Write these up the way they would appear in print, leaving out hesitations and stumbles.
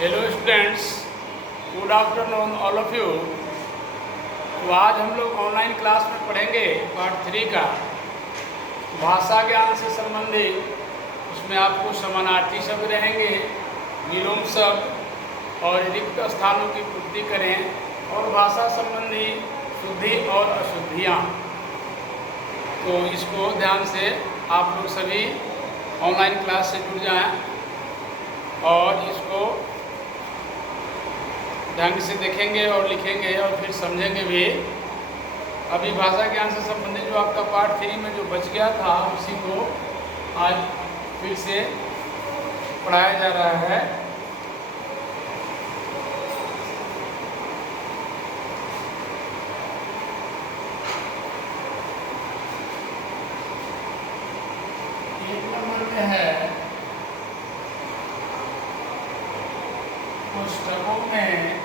Hello students, good afternoon all of you. तो आज हम लोग ऑनलाइन क्लास में पढ़ेंगे पार्ट 3 का भाषा ज्ञान से संबंधित। उसमें आपको समानार्थी शब्द रहेंगे, विलोम शब्द और रिक्त स्थानों की पूर्ति करें और भाषा संबंधी शुद्धि और अशुद्धियाँ। तो इसको ध्यान से आप लोग सभी ऑनलाइन क्लास से जुड़ जाएं और इसको ढंग से देखेंगे और लिखेंगे और फिर समझेंगे भी। अभी भाषा ज्ञान से संबंधित जो आपका पार्ट 3 में जो बच गया था उसी को आज फिर से पढ़ाया जा रहा है। एक नंबर में है पुस्तकों में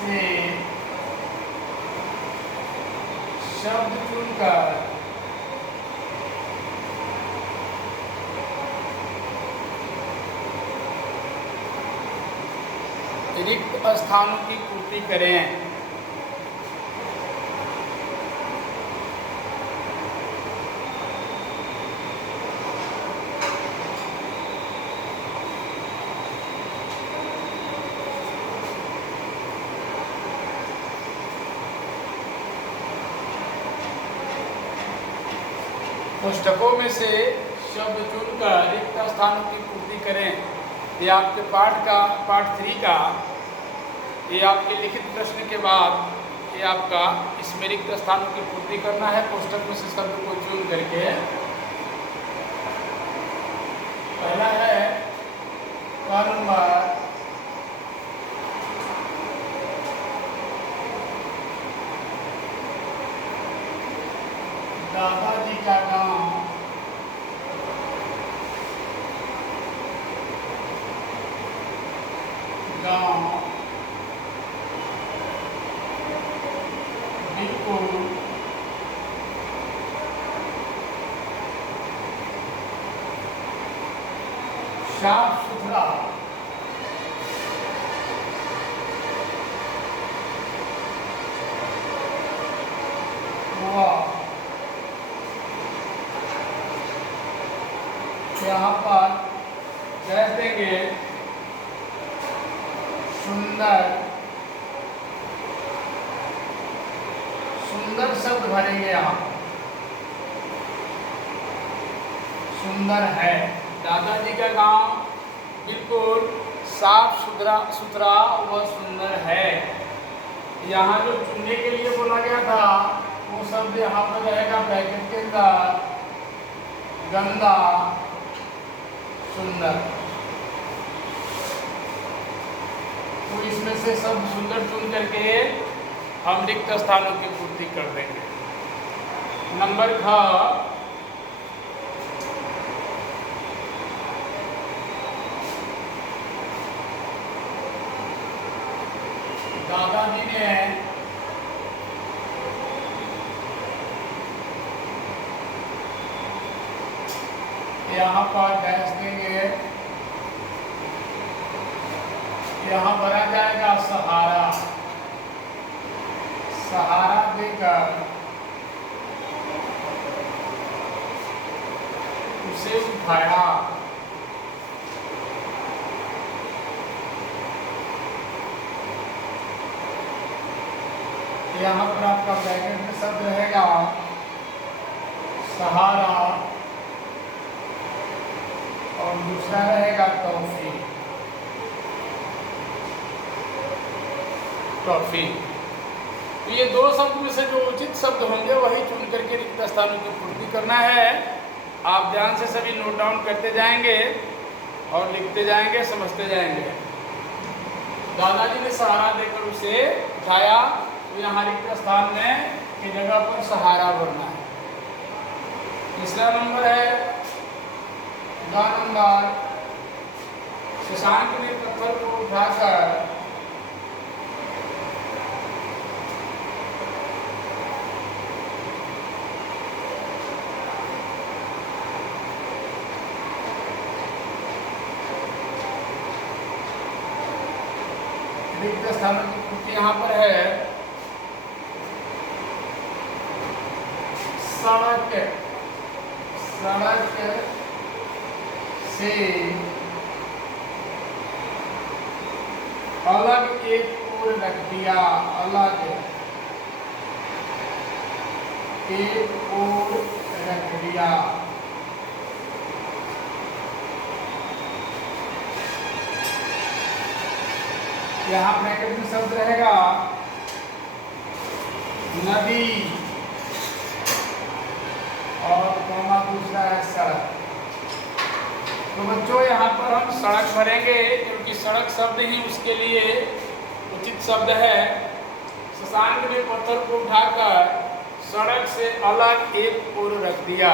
से शब्द चुनकर रिक्त स्थानों की पूर्ति करें। पुस्तकों में से शब्द चुनकर रिक्त स्थानों की पूर्ति करें। ये आपके पार्ट 3 का ये आपके लिखित प्रश्न के बाद ये आपका इसमें रिक्त स्थानों की पूर्ति करना है पुस्तक में से शब्द को चुन करके। पहला है क नंबर, दादाजी का गांव। गांव बिल्कुल साफ सुथरा हुआ। यहाँ पर कह देंगे सुंदर। सुंदर शब्द भरेंगे यहाँ। सुंदर है। दादाजी का गांव बिल्कुल साफ सुथरा व सुंदर है। यहाँ जो चुनने के लिए बोला गया था वो शब्द यहाँ पर रहेगा ब्रैकेट के अंदर, गंदा सुंदर। तो इसमें से शब्द सुंदर चुन करके हम रिक्त स्थानों की पूर्ति कर देंगे। नंबर ख, दादाजी ने यहाँ पर डैश देंगे। यहाँ भरा जाएगा सहारा। सहारा देकर उसे उठाया। यहाँ पर आपका ब्रैकेट में शब्द रहेगा सहारा और दूसरा रहेगा टॉफी। टॉफी। तो ये दो शब्द में से जो उचित शब्द होंगे वही चुन करके रिक्त स्थानों की पूर्ति करना है। आप ध्यान से सभी नोट डाउन करते जाएंगे और लिखते जाएंगे, समझते जाएंगे। दादाजी ने सहारा देकर उसे उठाया, तो यहाँ रिक्त स्थान में की जगह पर सहारा भरना है। तीसरा नंबर है ग नंबर, शशांक ने पत्थर को उठाकर रिक्त स्थानों की पूर्ति यहाँ पर है। सड़क से अलग एक ओर रख दिया, अलग एक ओर रख दिया। यहाँ ब्रैकेट में शब्द रहेगा नदी और कॉमा दूसरा है सड़क। तो बच्चों यहाँ पर हम सड़क भरेंगे क्योंकि सड़क शब्द ही उसके लिए उचित शब्द है। शशांक ने पत्थर को उठाकर सड़क से अलग एक ओर रख दिया।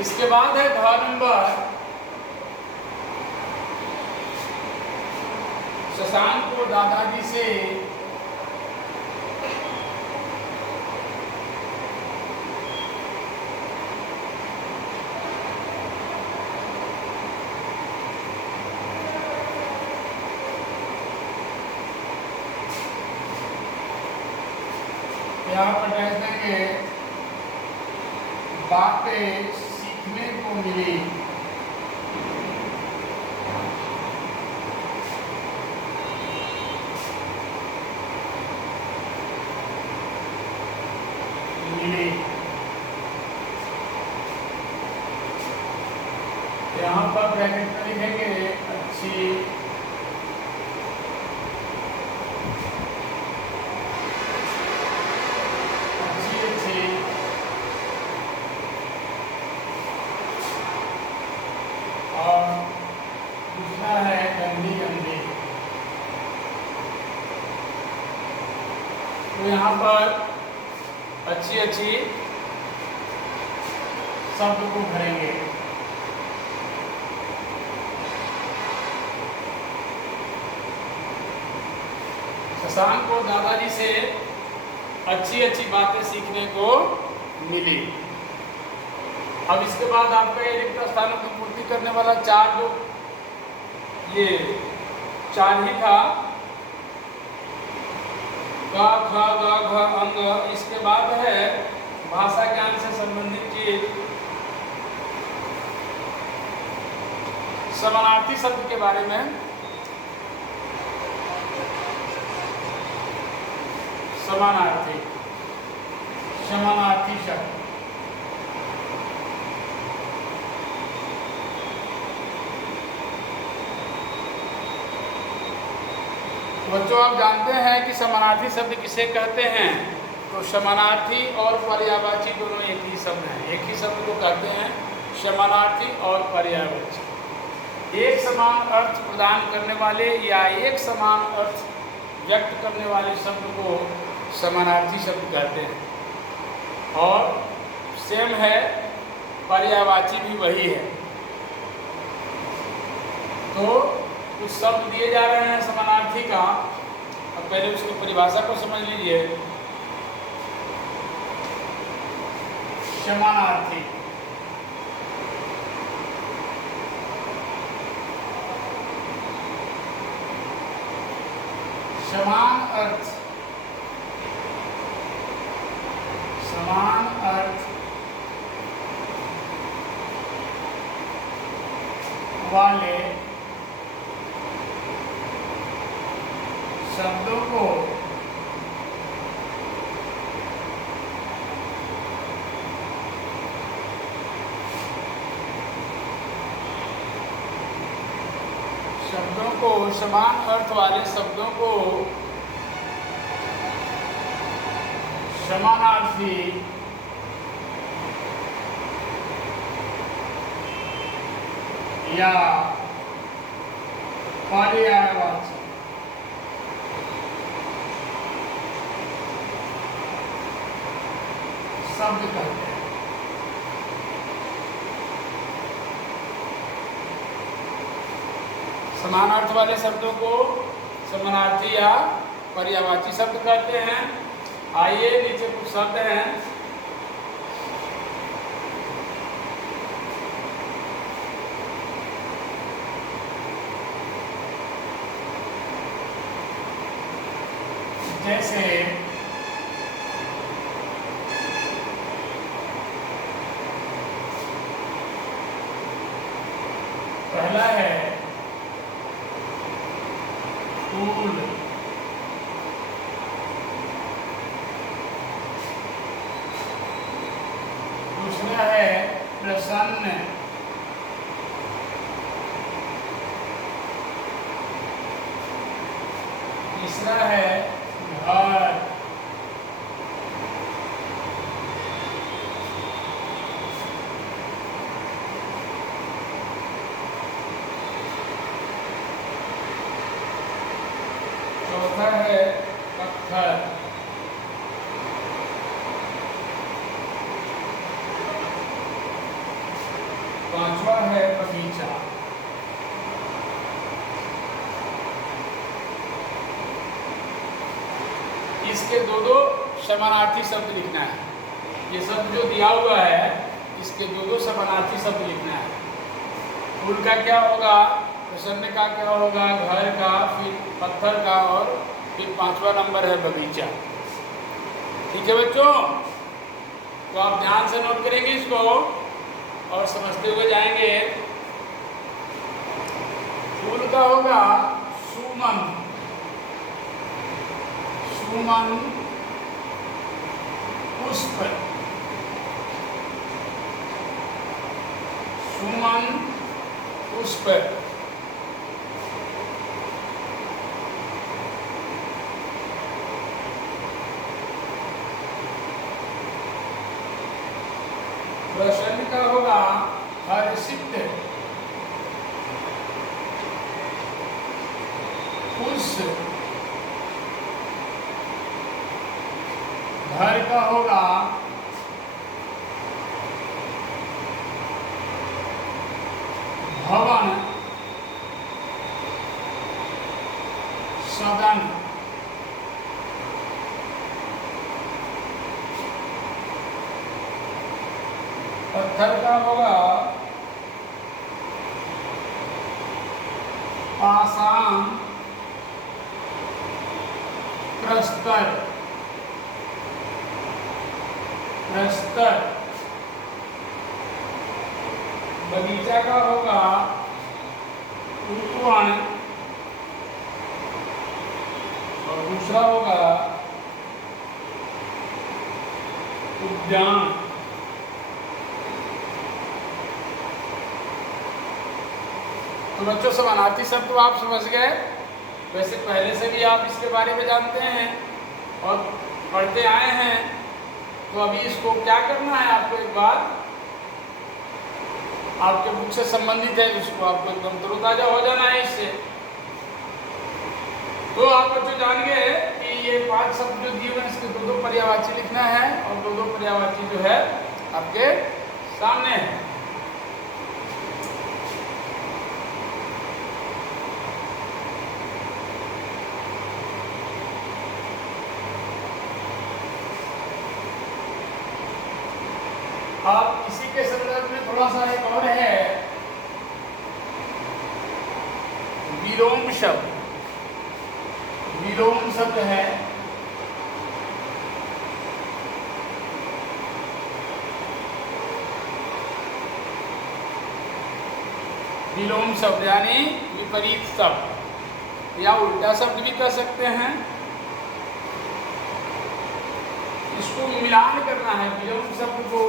इसके बाद है घ नंबर। शशांक को दादाजी से यहाँ पर कह देंगे बातें सीखने को मिली। यहाँ पर ब्रैकेट में लिखेंगे अच्छी और दूसरा है गंदी गंदी। तो यहाँ पर अच्छी अच्छी शब्द को भरेंगे। शशांक को दादाजी से अच्छी अच्छी बातें सीखने को मिली। अब इसके बाद आपका ये रिक्त स्थानों की पूर्ति करने वाला ये चार ही था, क ख ग घ अंग। इसके बाद है भाषा ज्ञान से संबंधित चीज, समानार्थी शब्द के बारे में। समानार्थी शब्द बच्चों आप जानते हैं कि समानार्थी शब्द किसे कहते हैं। तो समानार्थी और पर्यायवाची दोनों एक ही शब्द हैं। एक ही शब्द को कहते हैं समानार्थी और पर्यायवाची। एक समान अर्थ प्रदान करने वाले या एक समान अर्थ व्यक्त करने वाले शब्द को समानार्थी शब्द कहते हैं। और सेम है पर्यायवाची भी वही है। तो कुछ शब्द दिए जा रहे हैं समानार्थी का। अब पहले उसकी परिभाषा को समझ लीजिए। समानार्थी समान अर्थ वाले शब्दों को समान अर्थ वाले शब्दों को समानार्थी या पर्यायवाची शब्द कहते हैं। समान अर्थ वाले शब्दों को समानार्थी या पर्यायवाची शब्द कहते हैं। आइए नीचे कुछ शब्द हैं। जैसे पहला है फूल, दूसरा है प्रसन्न, तीसरा है घर, चौथा है पत्थर, पांचवा है बगीचा। इसके दो दो समानार्थी शब्द लिखना है। ये शब्द जो दिया हुआ है इसके दो दो समानार्थी शब्द लिखना है। फूल का क्या होगा, प्रसन्न का क्या होगा, घर का, फिर पत्थर का, और फिर पांचवा नंबर है बगीचा। ठीक है बच्चों, तो आप ध्यान से नोट करेंगे इसको और समझते हुए जाएंगे। फूल का होगा सुमन, सुमन पुष्प, सुमन पुष्प। प्रसन्न का होगा हर्षित, खुश। घर का होगा भवन, सदन। पत्थर का होगा पाषाण, प्रस्तर, प्रस्तर। बगीचा का होगा उपवन, और दूसरा होगा उद्यान। तो बच्चों समानार्थी शब्द तो आप समझ गए। वैसे पहले से भी आप इसके बारे में जानते हैं और पढ़ते आए हैं। तो अभी इसको क्या करना है आपको, एक बार आपके बुक से संबंधित है जिसको आपको एकदम तरोताजा हो जाना है इससे। तो आप बच्चों जान गए कि ये 5 शब्द जो दिए हुए हैं इसके दो दो पर्यायवाची लिखना है और दो दो पर्यायवाची जो है आपके सामने है। आप इसी के संदर्भ में थोड़ा सा एक और है विलोम शब्द। विलोम शब्द है विलोम शब्द यानी विपरीत शब्द या उल्टा शब्द भी कह सकते हैं। इसको मिलान करना है, विलोम शब्द को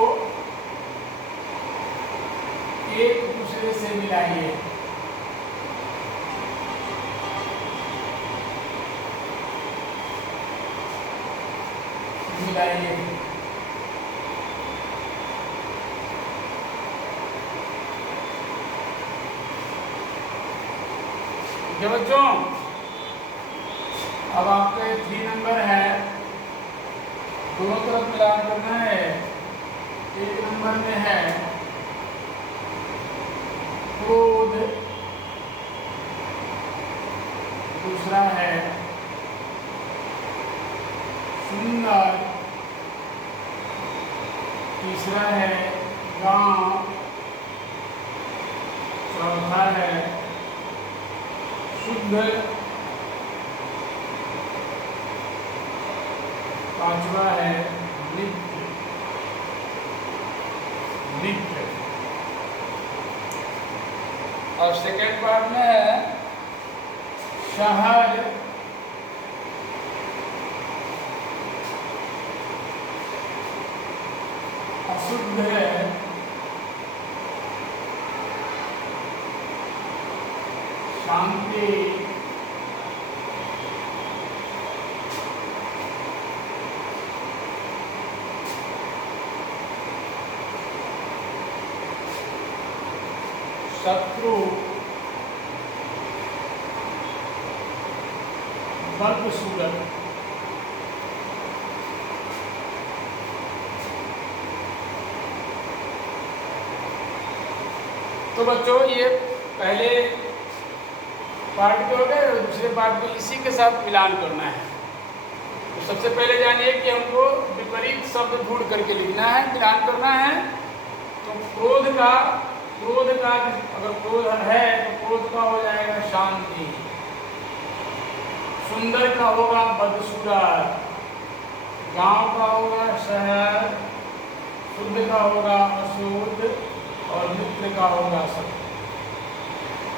एक दूसरे से मिलाइए। मिलाइए ठीक है बच्चों। अब आपका 3 नंबर है, दोनों तरफ मिलान करना है। 1 नंबर में है क्रोध, दूसरा है सुंदर, तीसरा है गांव, चौथा है शुद्ध, पांचवा है नित्य। नित्य और सेकेंड पार्ट में है शहर, अशुद्ध है, शांति, शत्रु, बदसूरत। तो बच्चों ये पहले पार्ट के हो गए, दूसरे पार्ट को इसी के साथ मिलान करना है। तो सबसे पहले जानिए कि हमको विपरीत शब्द ढूंढ करके लिखना है, मिलान करना है। तो क्रोध का अगर क्रोध है तो क्रोध का हो जाएगा शांति, सुंदर का होगा बदसूरत, गांव का होगा शहर, शुद्ध का होगा अशुद्ध और मित्र का होगा सत्य।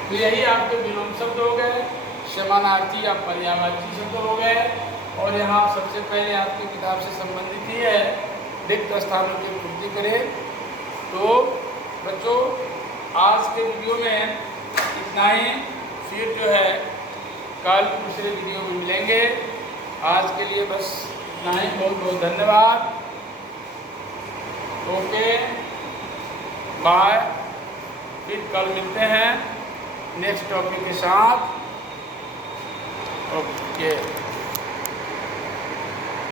तो यही आपके विलोम शब्द हो गए, समानार्थी या पर्यायवाची शब्द हो गए। और यहाँ सबसे पहले आपकी किताब से संबंधित ही है, रिक्त स्थानों की पूर्ति करें। तो बच्चों आज के वीडियो में इतना ही, फिर जो है कल दूसरे वीडियो में मिलेंगे। आज के लिए बस इतना ही, बहुत बहुत धन्यवाद। ओके बाय, फिर कल मिलते हैं नेक्स्ट टॉपिक के साथ। ओके।